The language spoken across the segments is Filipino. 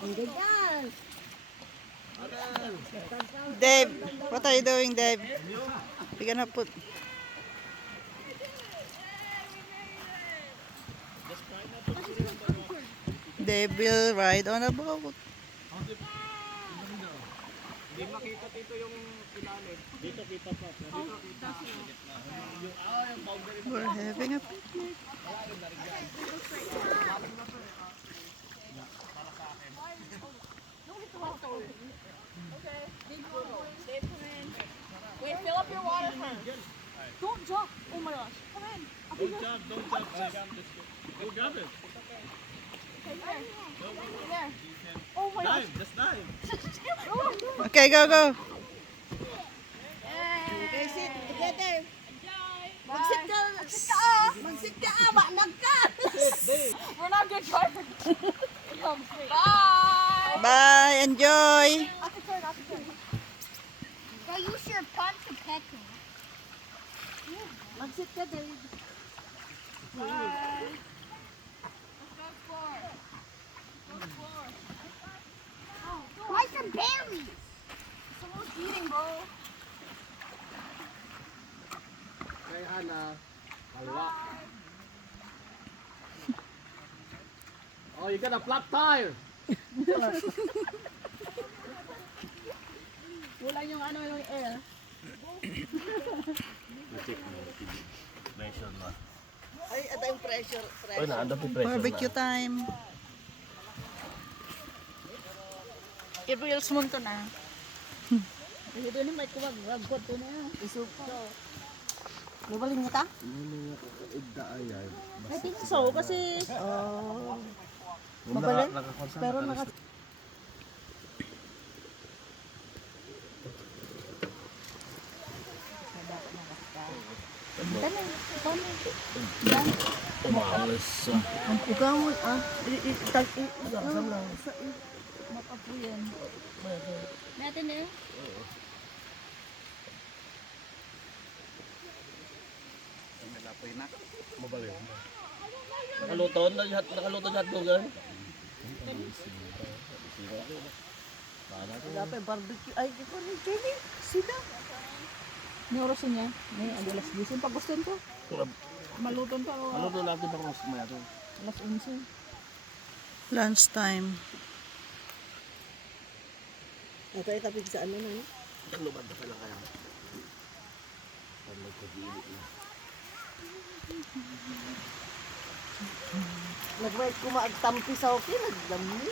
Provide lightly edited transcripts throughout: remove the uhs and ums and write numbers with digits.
Ang ganyan. Dave, what are you doing, Dave? We're gonna put... Dave will ride on a boat. Hindi makita dito yung ilalim. Dito kita pa. Dito kita. Yung boundary. We're having a picnic. Wait, fill up your water first. Don't jump. Oh my gosh. Come in. Don't jump. Go grab it. There. Oh my gosh. Dive, just dive. Okay, go, go. Okay, sit together. Mag-sit ka. Mag-sit ka ah. Mag-sit ka ah. Manag ka. We're not good drivers. Bye. Bye, enjoy. After turn, after turn. Go use your pump to peck him. Mag-sit ka, Dave. Bye. Why some berries? Someone's eating, bro. Kay Hana. Wala. Oh, you got a flat tire. Wala yung ano yung air. Pressure na. Ay, ito yung pressure. Oy, naanda po pressure Barbecue time. I-reels mo ito na. Ito na may kumag-ragkot ito na. Isupo. Lubaling mo ta? I think so, kasi... Mabalik? Pero naka... Tanay, ikaw na. Yan. Tumakas. Ikaw mo, Isang lang. Makapo yan. Natin na yun? Mabalik. Nakaluto lahat doon. Dapat barbecue. Ay, ikaw ni Jenny. Sila. May oras niya. May alas 10. Pag gusto ko. Maluton pa. Maluto natin ng roast maya to. Alas 11. Lunch time. Ito ay tapig sa ano na. Lubad na pala kaya. Nag-wait ko maagtampi sa okay. Nagdami.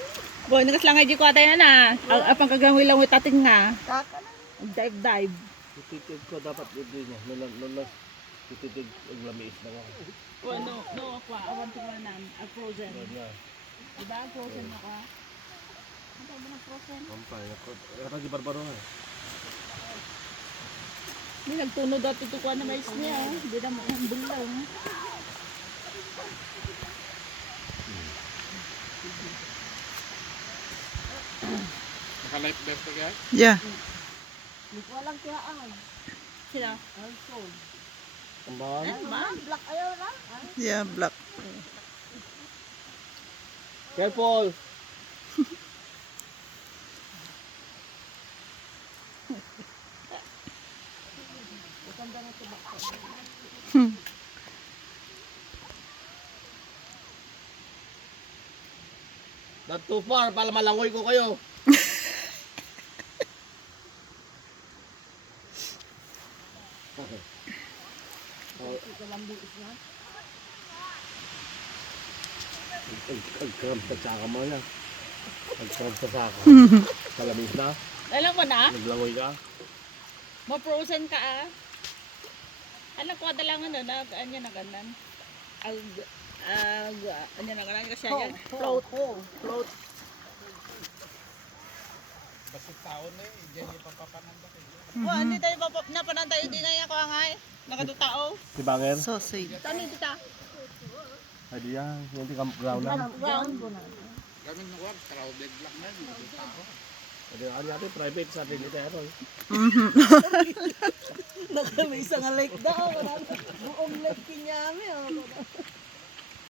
Boy, nakaslangay di ko atay na. Apang kagawin lang with tating nga. Kaka na. Dive. Tititig ko dapat dito niya. Noon tititig ang lamis na nga. Well, no, ako. Awan ko na frozen. Diba? Frozen ako. Ano ba na frozen? Pampay. Kaya di barbaro nga. May nagtunod at itukuha na mais niya. Hindi na mo ang bulaw. Naka-life vest ka kaya? Yeah. Walang kiraan. Sila? Alcohol. Tambahan? Black ayaw na. Yeah, black. Careful! Not too far, para malangoy ko kayo. Ang sa tsaka mo yan. Ang sa saka. Kalamis na? Alam ko na. Naglangoy ka? Ma-frozen ka ah. Ano ko adalangan na anya na ganan. Anya na ganan kasi yan. Float. Float. Basta taon na eh, dyan yung papapananda ko. Hindi tayo napanantay din na ako angay. Nakadutao. Si Banger? Sausage. Tani dita. Ay di yan, hindi ka ground lang. Ground ko na. Kami nakuha, crowded lang na yung tao. Hindi ka natin, private sa atin dito yan. Nagkami isang lake daw. Buong lake kinyami.